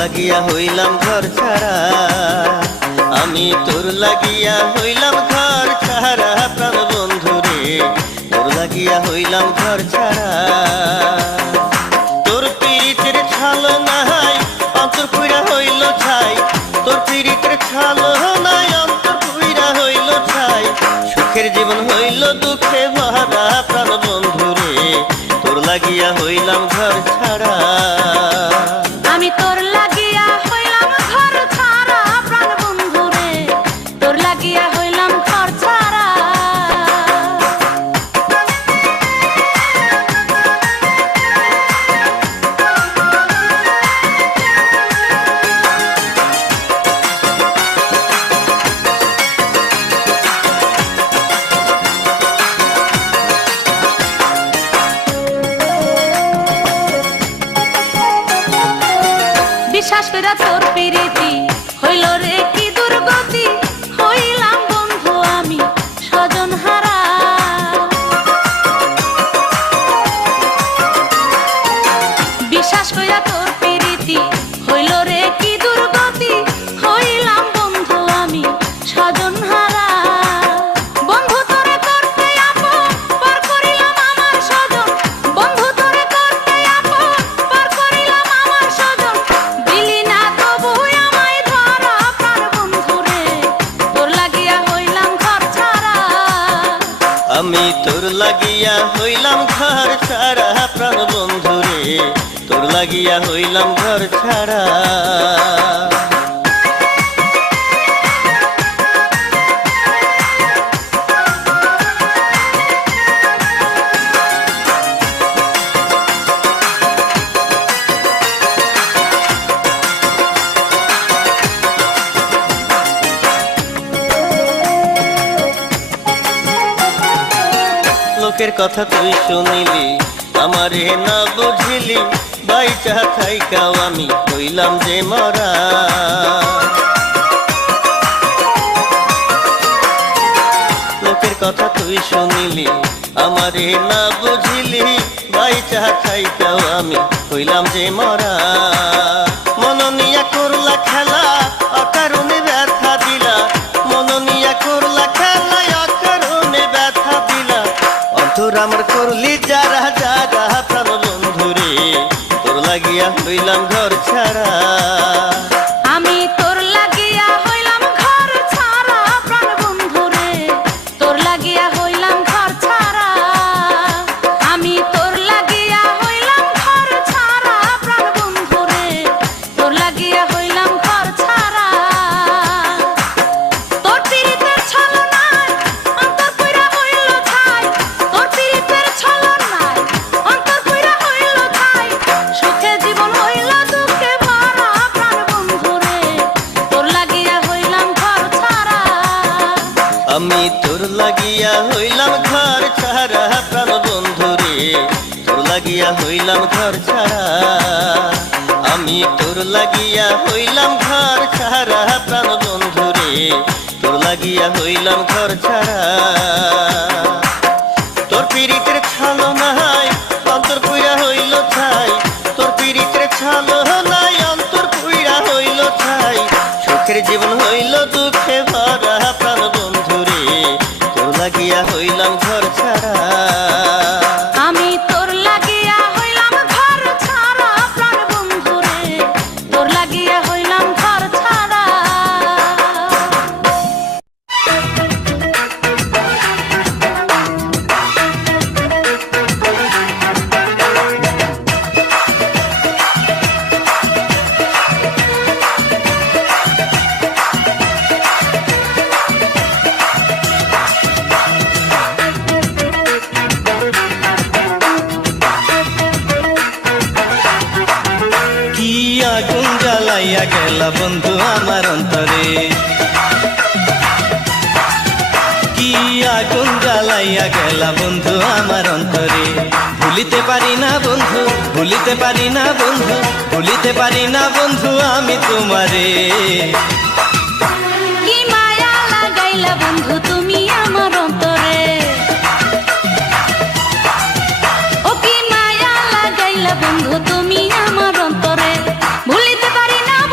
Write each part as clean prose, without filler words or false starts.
লাগিয়া হইলাম ঘর ছাড়া, আমি তোর লাগিয়া হইলাম ঘর ছাড়া। প্রাণ বন্ধু রে তোর লাগিয়া হইলাম ঘর ছাড়া। তোর পীড়িতের ছালো নাই অন্তর পুইরা হইল ছাই, তোর পীড়িতের ছালো নাই অন্তর পুইরা হইল ছাই। সুখের জীবন হইল দুঃখে ভরা, প্রাণ বন্ধু রে তোর লাগিয়া হইলাম ঘর ছাড়া। আমি তোর লাগিয়া হইলাম ঘর ছাড়া, প্রাণ বন্ধু রে তোর লাগিয়া হইলাম ঘর ছাড়া। বিশ্বাস কইরা তোর প্রীতি হইল রে কি দুর্গতি, হইলাম বন্ধু আমি স্বজন হারা। বিশ্বাস কইরা তোর প্রীতি হইল রে কি দুর্গতি, হইলাম বন্ধু আমি স্বজন হারা। বন্ধু তোরে করতে আপন পর করিলাম আমার স্বজন, বন্ধু তোরে করতে আপন পর করিলাম আমার স্বজন। দিলি না তবু আমায় ধরা, প্রাণ বন্ধু রে তোর লাগিয়া হইলাম ঘর ছাড়া। আমি তোর লাগিয়া হইলাম ঘর ছাড়া, প্রাণ বন্ধু রে তোর লাগিয়া হইলাম ঘর ছাড়া। লোকের কথা তুই শুনিলি আমারে না বুঝিলি, বাইচা থাইকাও আমি হইলাম যে মরা। লোকের কথা তুই শুনিলি আমারে না বুঝিলি, বাইচা থাইকাও আমি হইলাম যে মরা। মননিয়া করলা খেলা অকারণে ব্যথা দিলা, মননিয়া করলা খেলা অকারণে ব্যথা দিলা। অন্তর আমার করলি যারা যারা, প্রাণ বন্ধু রে তোর লাগিয়া হইলাম ঘর ছাড়া। আমি তোর লাগিয়া হইলাম ঘর ছাড়া, প্রাণ বন্ধু রে তোর লাগিয়া হইলাম ঘর ছাড়া। আমি তোর লাগিয়া হইলাম ঘর ছাড়া, প্রাণ বন্ধু রে তোর লাগিয়া হইলাম ঘর ছাড়া। তোর পীড়িতের ছলো নাই অন্তর পুইরা হইল ছাই, তোর পীড়িতের ছলো নাই অন্তর পুইরা হইল ছাই। সুখে জীবন হইল দুঃখে ভরা, প্রাণ বন্ধু রে তোর লাগিয়া হইলাম ঘর ছাড়া। আমি তোর লাগিয়া হইলাম ঘর ছাড়া, প্রাণ বন্ধু রে তোর লাগিয়া হইলাম ঘর ছাড়া। আমি তোর লাগিয়া হইলাম ঘর ছাড়া, প্রাণ বন্ধু রে তোর লাগিয়া হইলাম ঘর ছাড়া। তোর পীড়িতের ছালো নাই অন্তর পুইরা হইল ছাই, তোর পীড়িতের ছালো নাই অন্তর পুইরা হইল ছাই। সুখের জীবন হইল দুঃখে ভরা, প্রাণ বন্ধু রে তোর লাগিয়া হইলাম ঘর ছাড়া। আমি তোর লাগিয়া হইলাম ঘর ছাড়া, প্রাণ বন্ধু রে তোর লাগিয়া হইলাম ঘর ছাড়া। কি আগুন জ্বালাইয়া গেলা বন্ধু আমার অন্তরে, কি আগুন জ্বালাইয়া গেলা বন্ধু আমার অন্তরে। ভুলিতে পারি না বন্ধু, ভুলিতে পারি না বন্ধু, ভুলিতে পারি না বন্ধু আমি তোমারে। কি মায়া লাগাইলা বন্ধু তুমি আমার অন্তরে, ও কি মায়া লাগাইলা বন্ধু তুমি আমার অন্তরে। ভুলিতে পারি না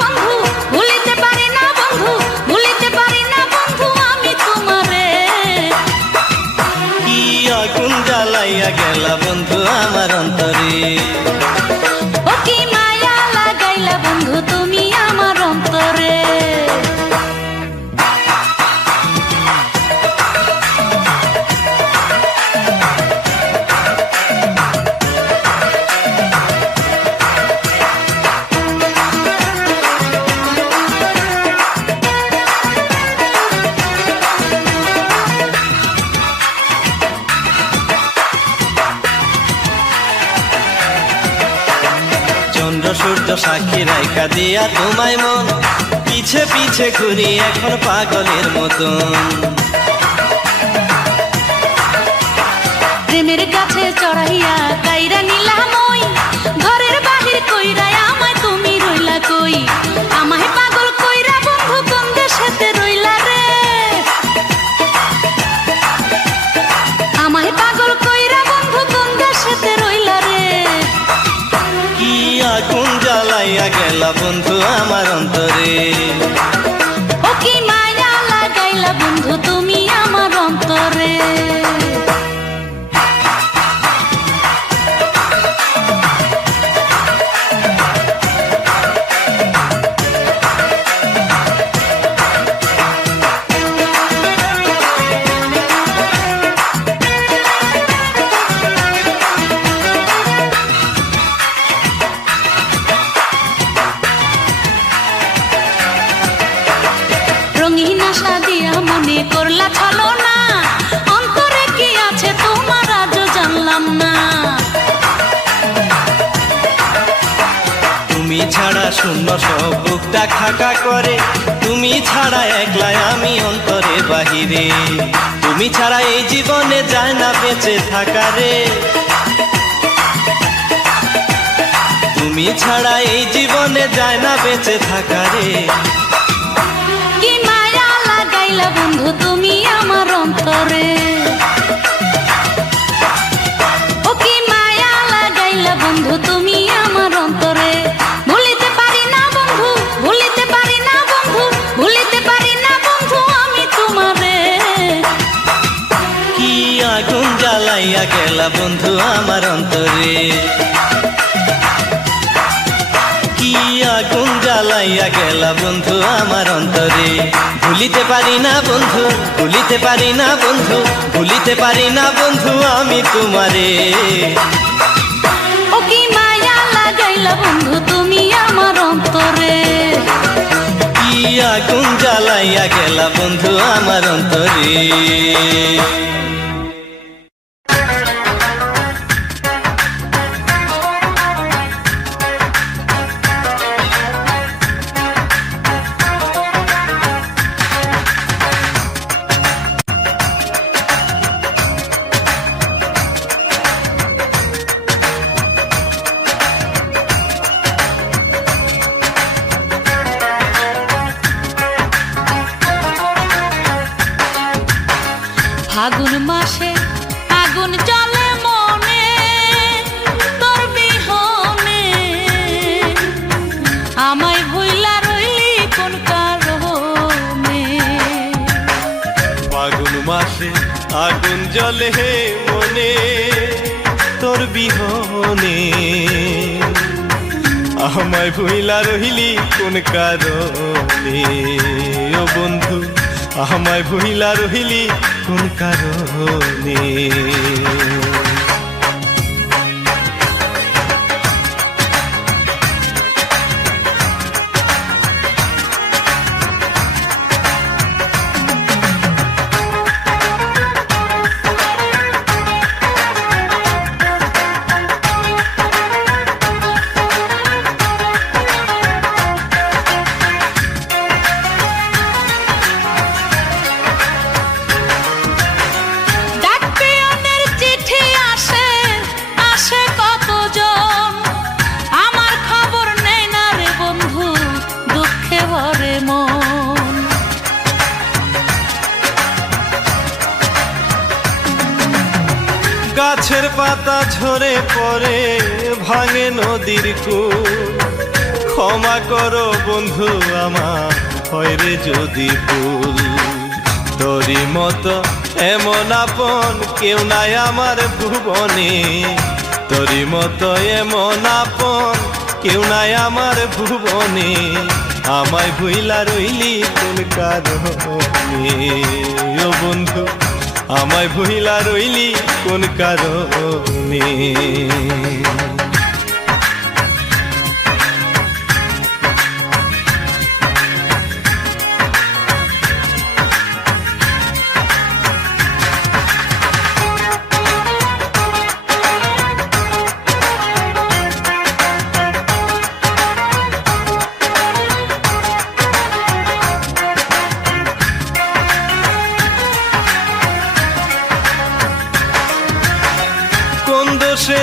হাসি রাইখা দিয়া তোমায় মন পিছে পিছে ঘুরি এখন পাগলের মতন। প্রেমের গাছে চড়াইয়া কাইরা নিলাম ওই, ঘরের বাহির কইরা আমায় তুমি রইলা কই। আমায় পাগল কইরা বন্ধু কোন দেশেতে রইলা রে, আমায় পাগল কইরা বন্ধু কোন দেশেতে রইলা রে। কি আগুন জ্বালাইয়া গেলা বন্ধু আমার অন্তরে, ও কি মায়া লাগাইলা বন্ধু তুমি আমার অন্তরে। রঙিন আশা দিয়া মনে করলা ছলনা, অন্তরে কি আছে তোমার আজও জানলাম না। তুমি ছাড়া শূন্য সব বুকটা খাকা করে, তুমি ছাড়া একলা আমি অন্তরে বাহিরে, তুমি ছাড়া এই জীবনে যায় না বেঁচে থাকা রে, তুমি ছাড়া এই জীবনে যায় না বেঁচে থাকা রে। কি মায়া লাগাইলা বন্ধু তুমি আমার অন্তরে, ও কি মায়া লাগাইলা বন্ধু তুমি আমার অন্তরে। ভুলিতে পারি না বন্ধু, ভুলিতে পারি না বন্ধু, ভুলিতে পারি না বন্ধু আমি তোমারে। কি আগুন জ্বালাইয়া গেলা বন্ধু আমার অন্তরে, কি আগুন জ্বালাইয়া গেলা বন্ধু আমার অন্তরে। ভুলিতে পারি না বন্ধু, ভুলিতে পারি না বন্ধু, ভুলিতে পারি না বন্ধু আমি তোমারে। ও কি মায়া লাগাইলা বন্ধু তুমি আমার অন্তরে, কি আগুন জ্বালাইয়া গেলা বন্ধু আমার অন্তরে। ফাগুন মাসে আগুন জ্বলে মনে তোর বিহনে, আমায় ভুইলা রইলি কোন কারণে। ফাগুন মাসে আগুন জ্বলে মনে তোর বিহনে, আমায় ভুইলা রহিলি কোন কারণে। ও বন্ধু আমায় ভুইলা রহিলি কোন কারণে। গাছের পাতা ঝরে পড়ে ভাঙে নদীর কূল, ক্ষমা করো বন্ধু আমার হয় রে যদি ভুল। তোরই মতো এমন আপন কেউ নাই আমার ভুবনে, তোরই মতো এমন আপন কেউ নাই আমার ভুবনে। আমায় ভুইলা রইলি কোন কারণে ও বন্ধু, আমায় ভুইলা রইলি কোন কারণে।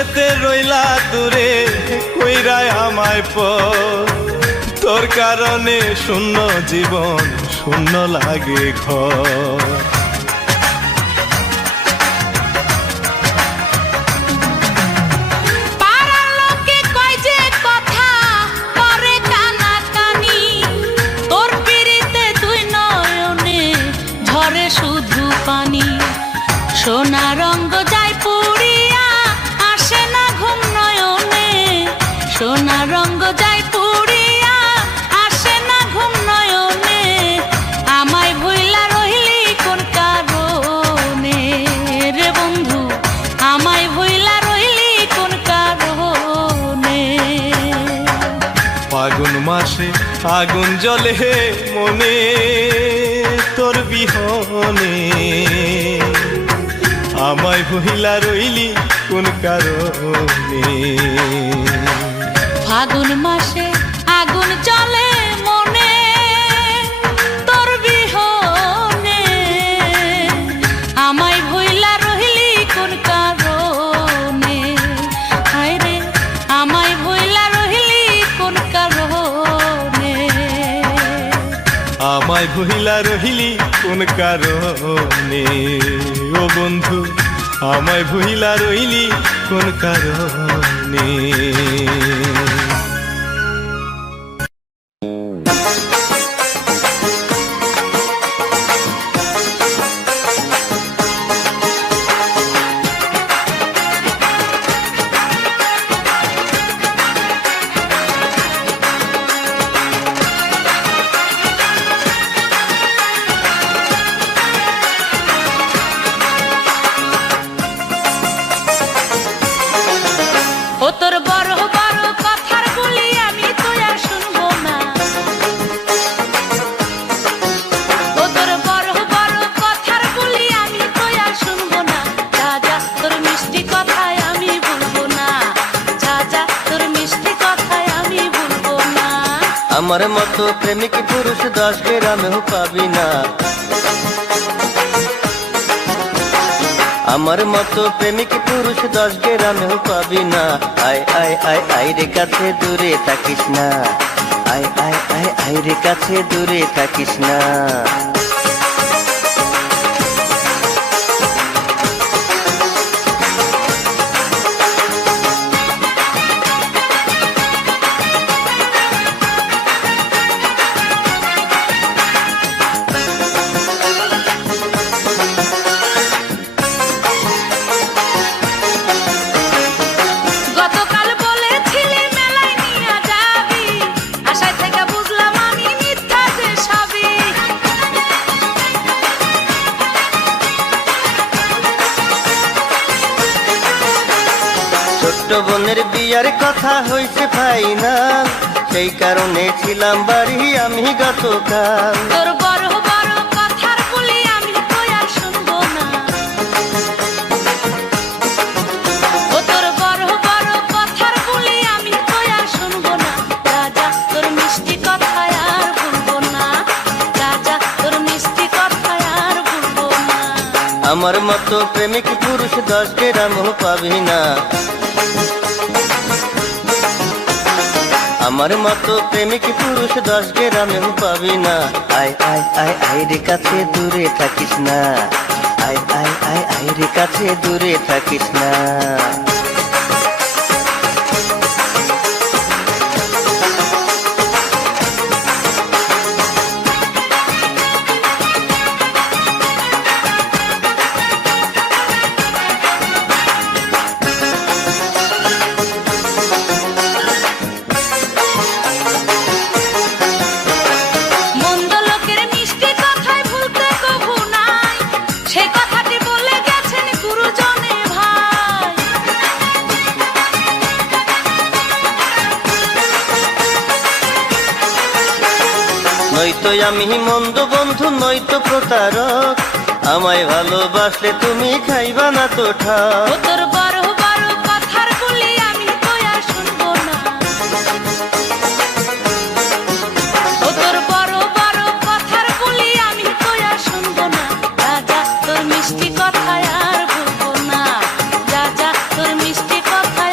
যেতে রইলা দূরে কইরায় আমায় পর, তোর কারণে শূন্য জীবন শূন্য লাগে ঘর। পাড়ার লোকে কয় যে কথা করে কানাকানি, তোর পিড়িতে দুই নয়নে ঝরে শুধু পানি। সোনা রঙ্গ যায় পুড়িয়া আসে না ঘুম নয়নে, সোনা রঙ্গ যায় পুড়িয়া আসে না ঘুম নয়নে। আমায় ভুইলা রহিলি কোন কারণে রে বন্ধু, আমায় ভুইলা রহিলি কোন কারণে। ফাগুন মাসে আগুন জ্বলে মনে তোর বিহনে, আমায় ভুইলা রইলি কোন কারণে। ফাগুন মাসে আগুন জ্বলে মনে তোর বিহনে, আমায় ভুইলা রহিলি কোন কারণে। হায় রে আমায় ভুইলা রহিলি কোন কারণে। আমায় ভুইলা রহিলি কোন কারণে। ও বন্ধু আমায় ভুইলা রইলি কোন কারণে। ও তোর বড় বড় কথার বলি আমি তো আর শুনবো না, ও তোর বড় বড় কথার বলি আমি তো আর শুনবো না। যা যা তোর মিষ্টি কথায় আমি ভুলবো না, যা যা তোর মিষ্টি কথায় আমি ভুলবো না। আমার মতো প্রেমিক পুরুষ 10 গ্রামেও পাবি না, আমার মতো প্রেমিক পুরুষ 10 গ্রামেও পাবি না। আয় আয় আয় আয় রে কাছে দূরে থাকিস না, আয় আয় আয় আয় রে কাছে দূরে থাকিস না। গতকাল বলেছিলি মেলায় নিয়া যাবি, আশায় থেকে বুঝলাম আমি মিথ্যা যে সবই। ছোট্ট বোনের বিয়ার কথা হইছে ফাইনাল, সেই কারণে ছিলাম বাড়ি আমি গতকাল। তোর বড় বড় কথার বলি আমি তো আর শুনবো না, ও তোর বড় বড় কথার বলি আমি তো আর শুনবো না। রাজা তোর মিষ্টি কথায় আর ভুলবো না, রাজা তোর মিষ্টি কথায় আর ভুলবো না। আমার মতো প্রেমিক পুরুষ 10 গ্রামেও পাবি না, আমার মতো প্রেমিক পুরুষ 10 গ্রামেও পাবি না। আয় আয় আয় আয় রে কাছে দূরে থাকিস না, আয় আয় আয় আয় রে কাছে দূরে থাকিস না। মন্দ লোকের মিষ্টি কথায় ভুলতে কভু নাই, সে কথাটি বলে গেছেন গুরুজনে ভাই। নয়তো আমি মন্দ বন্ধু নয়তো প্রতারক, আমায় ভালোবাসলে তুমি খাইবা না তো ঠাক। ও তোর বড় বড় কথার বলি আমি তো আর শুনবো না, ও তোর বড় বড় কথার বলি আমি তো আর শুনবো না। রাজা তোর মিষ্টি কথায় আর ভুলবো না, রাজা তোর মিষ্টি কথায়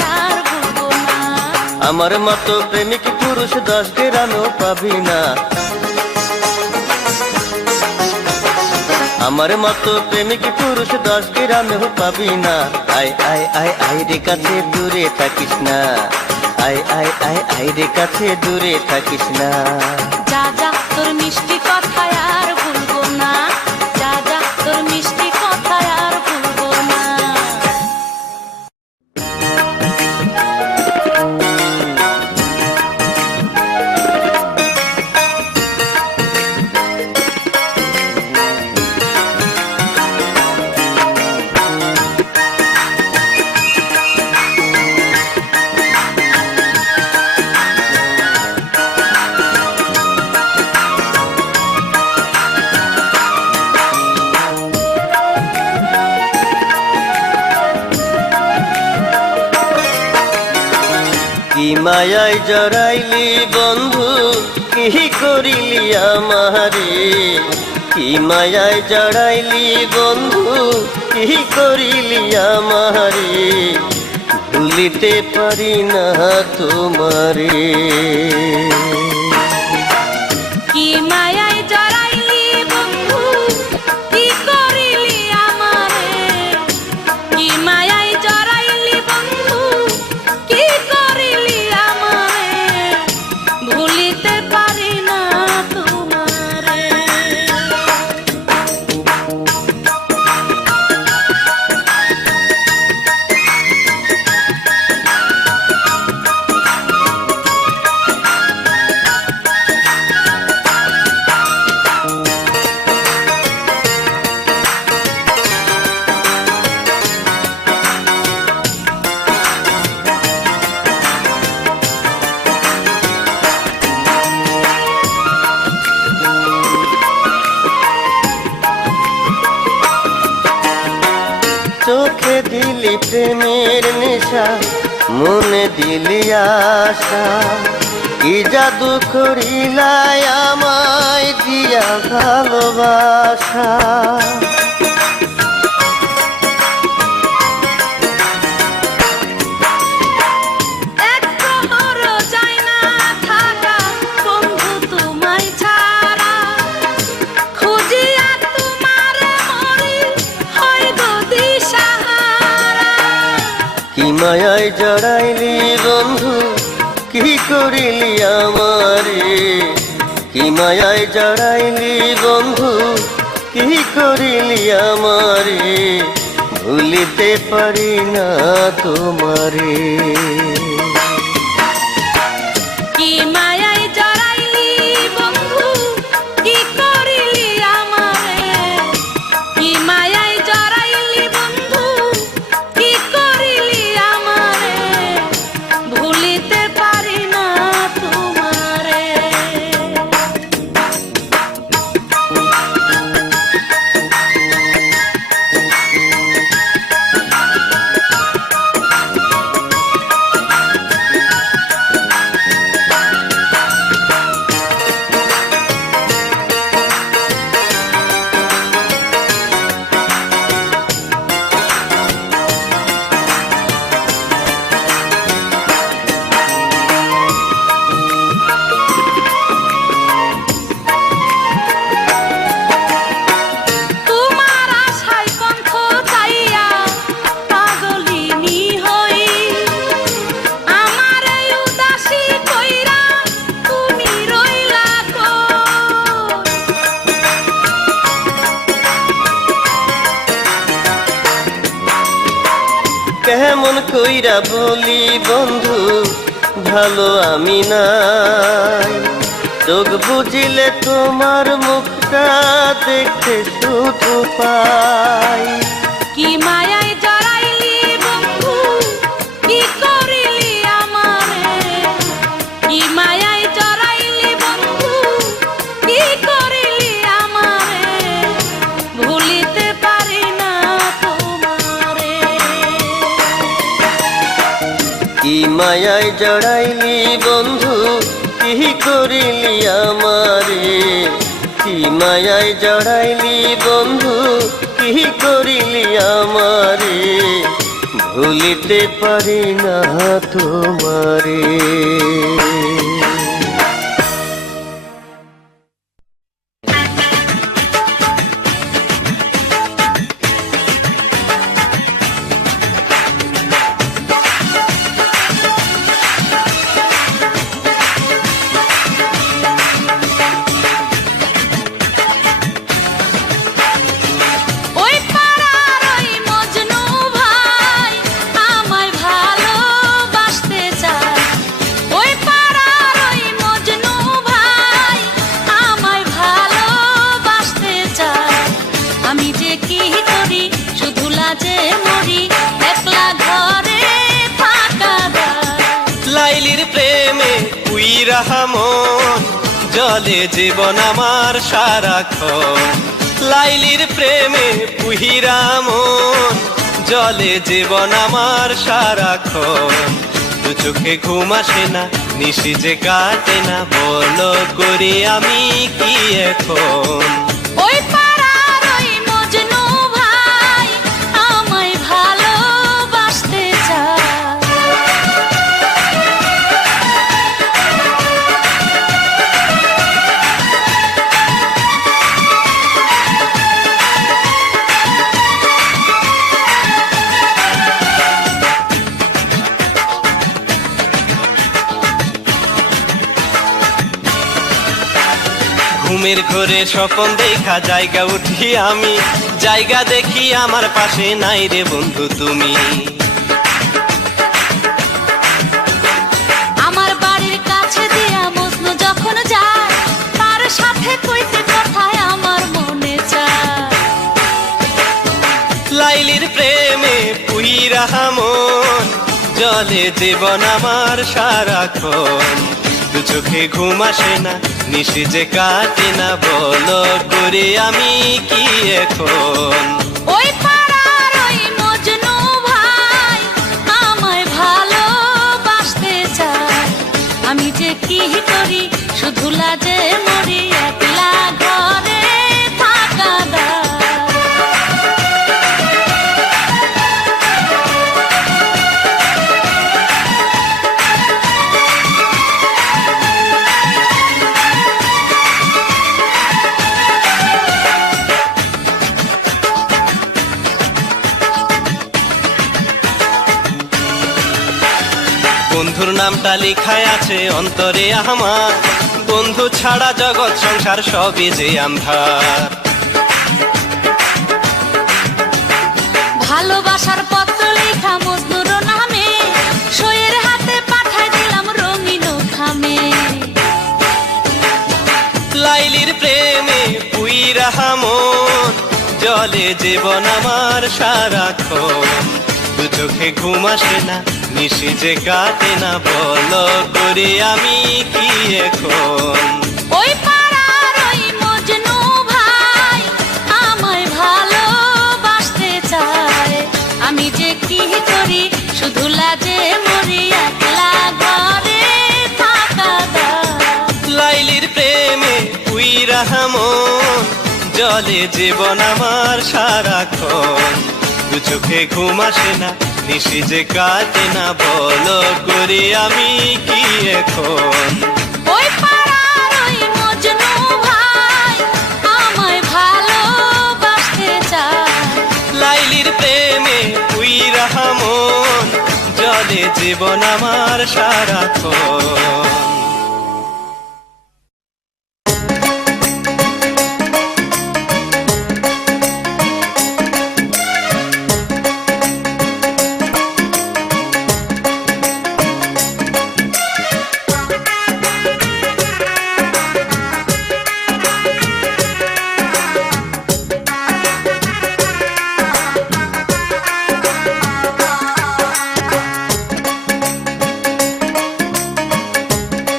আমার মতো প্রেমিক পুরুষ 10 গ্রামেও পাবি না, আমার মতো প্রেমিক পুরুষ 10 গ্রামেও পাবি না। আই আই আই আই রে কাছে দূরে থাকিস না, আই আই আই আই রে কাছে দূরে থাকিস না। যা যা তোর মিষ্টি কথায় আর ভুলবো না, যা যা তোর মিষ্টি কথায় আর ভুলবো না। কি মায়ায় জড়াইলি বন্ধু, কি করিলি আমারে, কি মায়ায় জড়াইলি বন্ধু, কি করিলি আমারে, ভুলিতে পারি না তোমারে। কি মায়ায় জড়াইলি বন্ধু, কি করিলি আমারে, কি মায়ায় জড়াইলি বন্ধু, কি করিলি আমারে, ভুলিতে পারি না তোমারে। চোখে দিলি প্রেমের নেশা, মনে দিলি আশা, কি জাদু করিলাই আমায় দিয়া ভালোবাসা। এক প্রহরও যায় না থাকা বন্ধু তোমায় ছাড়া, খুঁজিয়া তোমারে মরি হয় গো দিশাহারা। কি মায়ায় জড়াইলি বন্ধু, কি করিলি আমারে, কি মায়ায় জড়াইলি বন্ধু, কি করিলি আমারে, ভুলিতে পারি না তোমারে। কি মায়ায় জড়াইলি বন্ধু, কি করিলি আমারে, কি মায়ায় জড়াইলি বন্ধু, কি করিলি আমারে, ভুলিতে পারি না তোমারে। তোমার আশায় পন্থ চাইয়া পাগলিনী হই, আমার এই উদাসী কইরা তুমি রইলা কই। কেমন কইরা বলি বন্ধু, ভালো আমি নাই, চোখ বুঝিলে তোমার মুখটা দেখতে শুধু পাই। কি মায়ায় জড়াইলি বন্ধু, কি করিলি আমারে, কি মায়ায় জড়াইলি বন্ধু, কি করিলি আমারে, ভুলিতে পারি না তোমারে। কি মায়ায় জড়াইলি বন্ধু, কি করিলি আমারে, কি মায়ায় জড়াইলি বন্ধু, কি করিলি আমারে, ভুলিতে পারি না তোমারে। ওই পাড়ার ওই মজনু ভাই আমায় ভালোবাসতে চায়। ওই পাড়ার ওই মজনু ভাই আমায় ভালোবাসতে চায়। আমি যে কি করি শুধু লাজে মরি, একলা ঘরে থাকা দায়। লাইলির প্রেমে উইরা মন জলে জীবন আমার সারাক্ষণ। লাইলির প্রেমে পুহিরা মন জলে জীবন আমার সারাক্ষণ। দু চোখে ঘুম আসে না, নিশি যে কাটে না, বলো করি আমি কি এখন। ওই পাড়ার ওই মজনু ভাই আমায় ভালোবাসতে চায়। ঘুমের ঘরে স্বপ্ন দেখা জায়গা উঠি আমি, জায়গা দেখি আমার পাশে নাই রে বন্ধু তুমি। আমার বাড়ির কাছে দিয়া মজনু যখন যায়, তার সাথে কইতে কথায় আমার মনে চায়। লাইলির প্রেমে পুইরা মন জলে জীবন আমার সারাক্ষণ। দু চোখে ঘুম আসে না, নিশি যে কাটে না, বলো করে আমি কি এখন। ওই পাড়ার ওই মজনু ভাই আমায় ভালোবাসতে চায়। আমি যে কি করি শুধু লাজে মরি, একলা ঘরে থাকা দায়। বন্ধুর নামটা লেখায় আছে অন্তরে আমার, বন্ধু ছাড়া জগৎ সংসার সবই যে আন্ধার। ভালোবাসার পত্র লেখা মজনুর নামে, সইয়ের হাতে পাঠাই দিলাম রঙিন খামে। লাইলির প্রেমে পুইরা মন জলে জীবন আমার সারাক্ষণ। দু চোখে ঘুম আসে না, নিশি যে কাটে না, বলো করে আমি কি এখন। ওই পাড়ার ওই মজনু ভাই আমায় ভালোবাসতে চায়। আমি যে কি করি শুধু লাজে মরি, একলা ঘরে থাকা দায়। লাইলির প্রেমে পুইরা মন জলে জীবন আমার সারাক্ষণ। দু চোখে ঘুম আসে না, নিশি যে কাটে না, বলো করে আমি কি এখন। ওই পাড়ার ওই মজনু ভাই আমায় ভালোবাসতে চায়। লাইলির প্রেমে পুইরা মন জলে জীবন আমার সারাক্ষণ।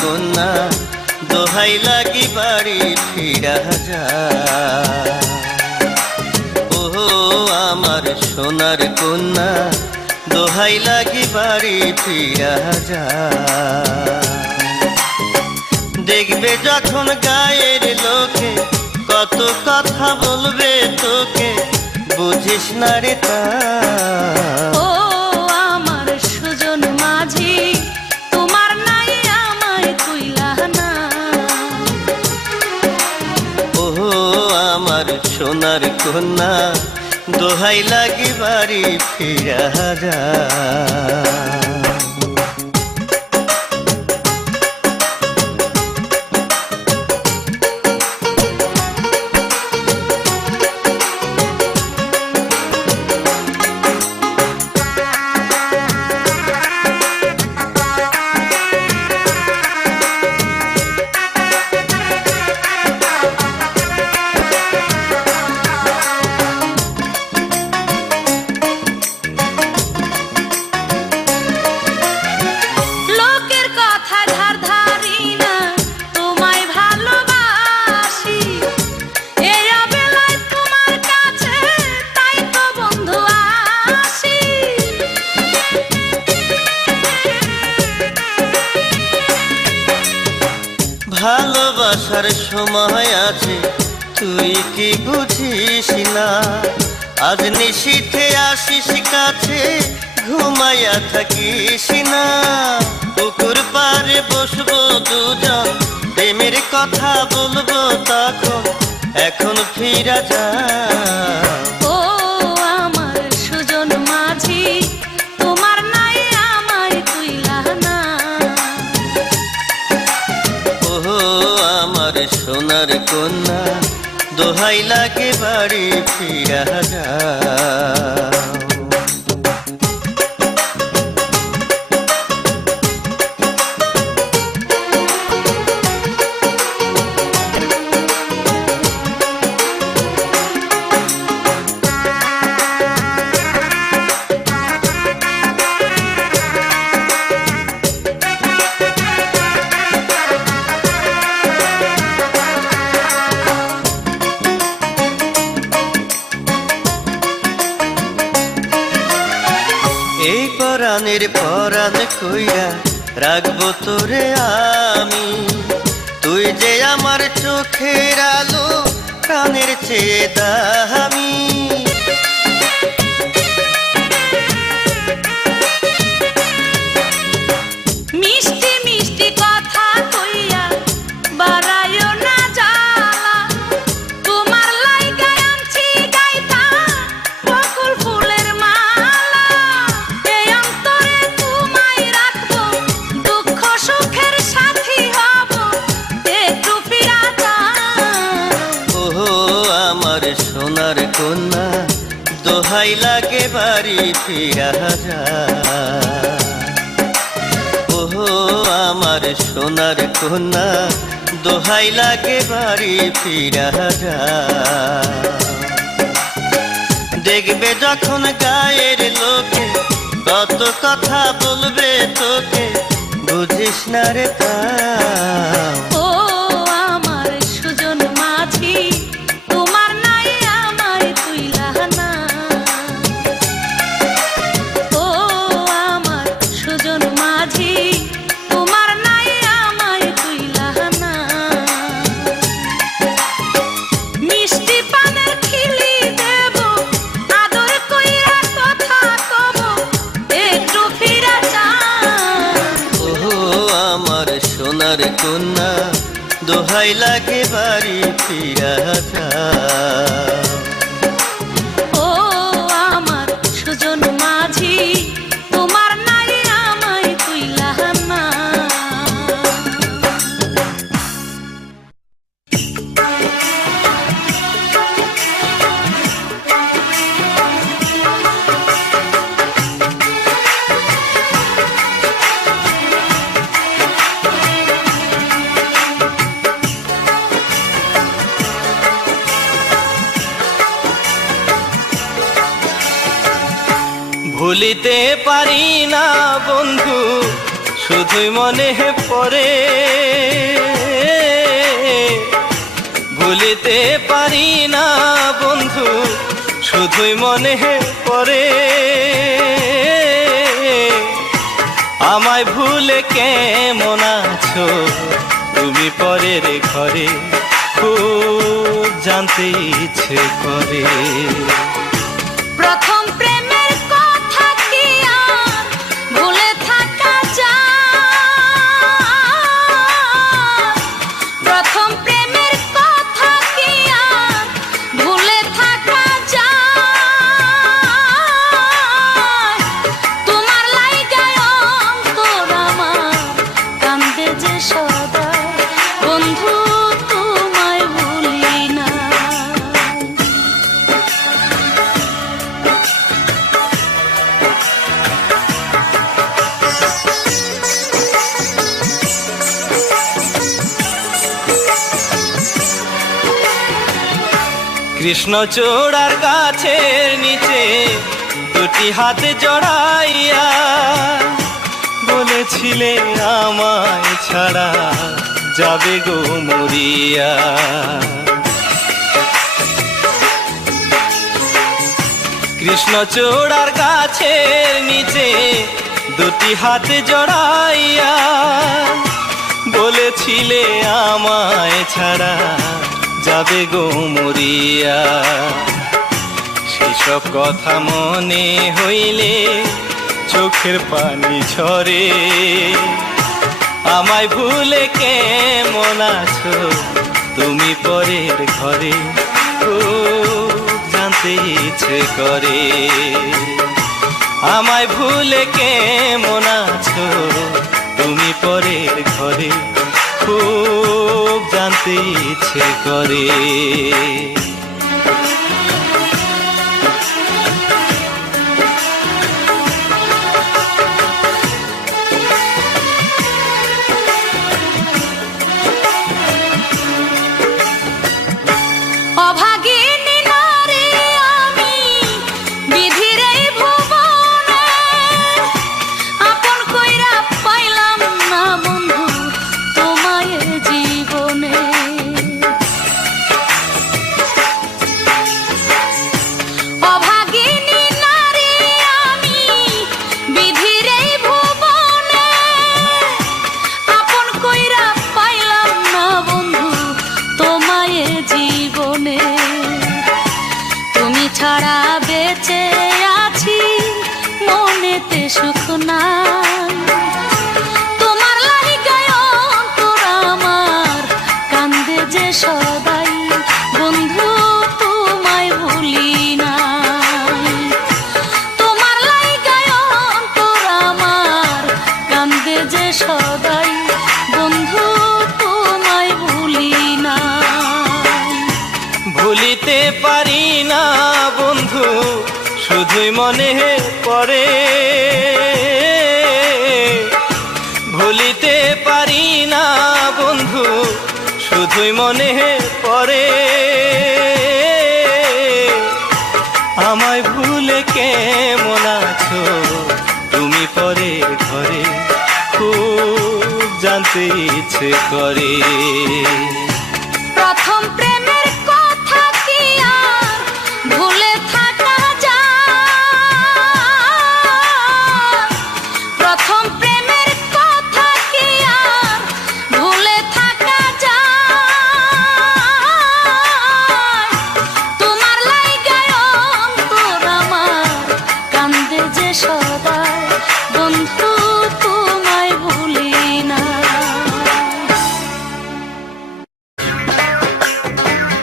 কন্যা দোহাই লাগি বাড়ি ফিরা যা। ও আমার সোনার কন্যা দোহাই লাগি বাড়ি ফিরা যা। দেখবে যখন গায়ের লোকে কত কথা বলবে তোকে, বুঝিস না রে তা। ও আমার সুজন মাঝি, তোমার নাই আমায় কইলা না। ও আমার সোনার কন্যা দোহাই লাগি বাড়ি ফিরা যা। লোকের কথা ধার ধারি না, তোমায় ভালোবাসি। এই অবেলায় তোমার কাছে তাই তো বন্ধু আসি। ভালোবাসার সময় আছে তুই কি বুঝিস না, আজ নিশীথে আসিস কাছে ঘুমাইয়া থাকিস না। পুকুর পাড়ে বসবো দুজন, প্রেমের কথা বলবো তখন, এখন ফিরা যা। ও আমার সুজন মাঝি, তোমার নাই আমায় কইলা না। ও আমার সোনার কন্যা দোহাই লাগে বাড়ি ফিরা যা। এই পরাণের পরাণ কইরা রাখবো তোরে আমি, তুই যে আমার চোখের আলো প্রাণের চেয়ে দামি। মিষ্টি মিষ্টি কথা কইয়া বাড়াইও না জ্বালা, তোমার লাইগা আনছি গাইতা বকুল ফুলের মালা। এই অন্তরে তোমায় রাখবো, দুঃখ সুখের সাথী হব, একটু ফিরা যা। ও আমার সোনার কন্যা দোহাই লাগে বাড়ি ফিরা যা। ও আমার সোনার কন্যা দোহাই লাগে বাড়ি ফিরা যা। দেখবে যখন গায়ের লোকে কত কথা বলবে তোকে, বুঝিস না রে তা। ও আমার সুজন মাঝি, তোমার নাই আমায় কইলা না। ও আমার সুজন মাঝি, তোমার নাই আমায় কইলা না। মিষ্টি পানের খিলি দেব, আদর কইরা কথা কব, একটু ফিরা যা। ও আমার সোনার কন্যা দোহাই লাগে বাড়ি ফিরা যা। ও আমার সুজন মাঝি, তোমার নাই আমায় কইলা না। ভুলিতে পারি না বন্ধু শুধুই মনে পড়ে, ভুলিতে পারি না বন্ধু, শুধুই মনে পড়ে। আমায় ভুলে কেমন আছো তুমি পরের ঘরে, খুব জানতে ইচ্ছে করে। প্রথম প্রেমের কথা কি আর ভুলে থাকা যায়? প্রথম প্রেমের কথা কি আর ভুলে থাকা যায়? তোমার লাইগায় অন্তর আমার কান্দে যে সদা, বন্ধু তোমায় ভুলি না। কৃষ্ণচূড়ার গাছের নিচে দুটি হাতে জড়াইয়া বলেছিলে আমায় ছাড়া যাবে গো মরিয়া। কৃষ্ণচূড়ার গাছের নিচে দুটি হাতে জড়াইয়া বলেছিলে আমায় ছাড়া যাবে গো মরিয়া। সেসব কথা মনে হইলে চোখের পানি ঝরে। আমায় ভুলে কেমন আছো তুমি পরের ঘরে, খুব জানতে ইচ্ছে করে। আমায় ভুলে কেমন আছো তুমি পরের ঘরে, খুব জানতে ইচ্ছে করে। অভাগিনী নারী আমি বিধির এই ভুবনে, আপন কইরা পাইলাম না বন্ধু তোমায় জীবনে। অভাগিনী নারী আমি বিধির এই ভুবনে, আপন কইরা পাইলাম না বন্ধু তোমায় জীবনে। তুমি ছাড়া বেঁচে আছি মনেতে সুখ নাই, তোমার লাইগায় অন্তর আমার কান্দে যে সদাই, বন্ধু তোমায় ভুলি নাই। তোমার লাইগায় অন্তর আমার কান্দে যে সদাই, বন্ধু তোমায় ভুলি নাই। ভুলিতে পারি না বন্ধু, শুধুই মনে পড়ে। ভুলিতে পারি না বন্ধু, শুধুই মনে পড়ে। আমায় ভুলে কেমন আছো তুমি পরের ঘরে, খুব জানতে ইচ্ছে করে। প্রথম প্রেমের কথা কি আর ভুলে থাকা যায়? প্রথম প্রেমের কথা কি আর ভুলে থাকা যায়? তোমার লাইগায় অন্তর আমার কান্দে যে সদাই, বন্ধু তোমায় ভুলি না।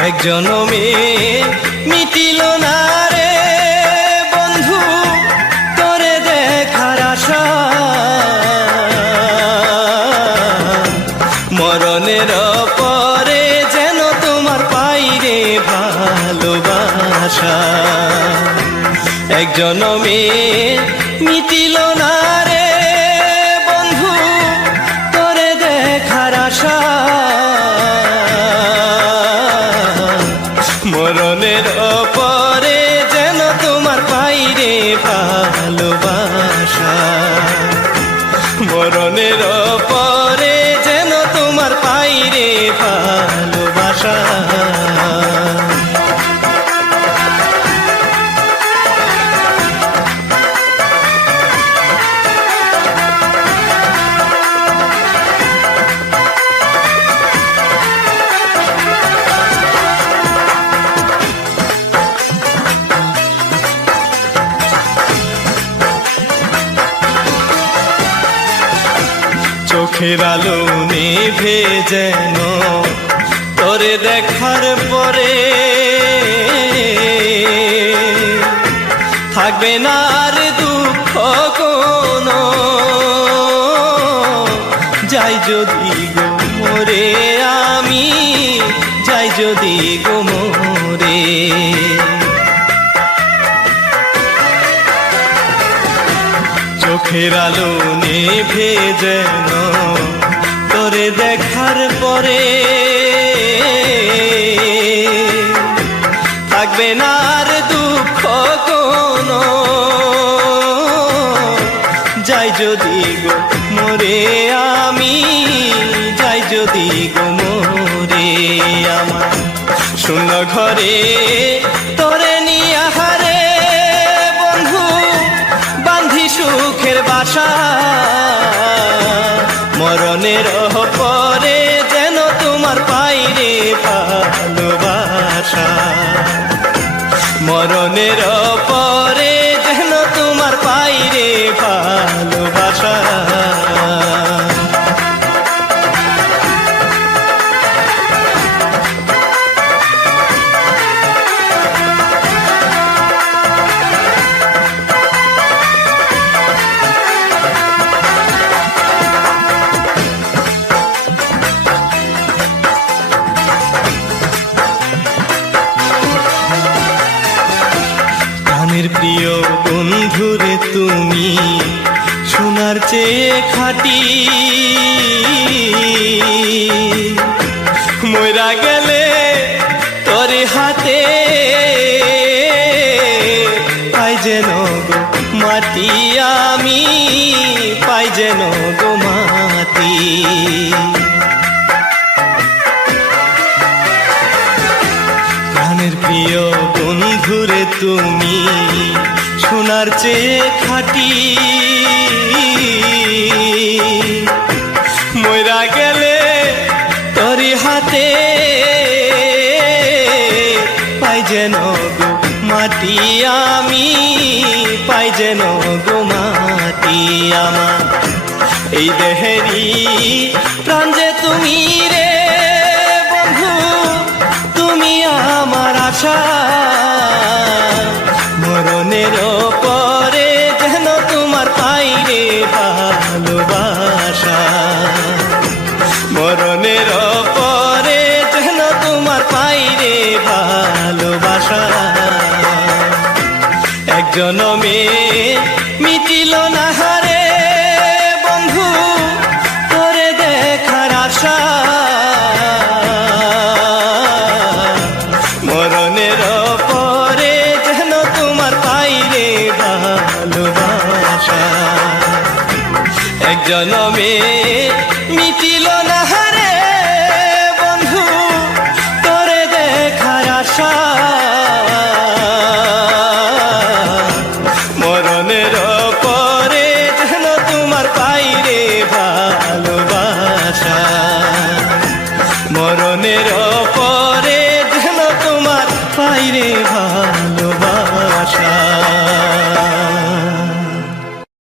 এক জনমে মিটিল না রে বন্ধু তোরে দেখার আশা, মরণের পরে যেন তোমার পাইরে ভালোবাসা। এক জনমে মিটিল না রে বন্ধু তোরে দেখার আশা, মরণের পরে যেন তোমার পাইরে ভালোবাসা, মরণের পরে যেন তোমার পাইরে ভালোবাসা। চোখের আলো নিভে যেন তোরে দেখার পরে থাকবে না আর দুঃখ কোনো, যাই যদি গো মরে আমি, যাই যদি গো মরে। চোখের আলো নিভে যেন তোরে দেখার পরে থাকবে না আর দুঃখ কোনো, যাই যদি গো মরে আমি, যাই যদি গো মরে। আমার শূন্য ঘরে তোরে নিয়ে হারে বন্ধু বান্ধি সুখের বাসা, মরণের পরে যেন তোমার পাইরে ভালোবাসা, মরণের পরে যেন তোমার পাইরে ভালোবাসা। প্রিয় বন্ধুরে তুমি সোনার চেয়ে খাঁটি, মইরা গেলে তোর হাতে পাই যেন গো মাটি আমি, পাই যেন গো মাটি। প্রাণের প্রিয় বন্ধুরে তুমি সোনার চেয়ে খাঁটি, মইরা গেলে তোরি হাতে পাই যেন গো মাটি আমি, পাই যেন গো মাটি। আমার এই দেহেরি প্রাণ যে তুমি রে বন্ধু, তুমি আমার আশা, মরণের পরে যেন তোমার পাইরে ভালোবাসা, মরণের পরে যেন তোমার পাইরে ভালোবাসা। এক জনমে মিটিল না হারে বন্ধু তোরে দেখার আশা, মরণের পরে যেন তোমার পাইরে ভালোবাসা। এক জনমে মিটিল না হারে বন্ধু তোরে দেখার আশা, মরণের পরে যেন তোমার পাইরে ভালোবাসা, মরণের পরে যেন তোমার পাইরে ভালো।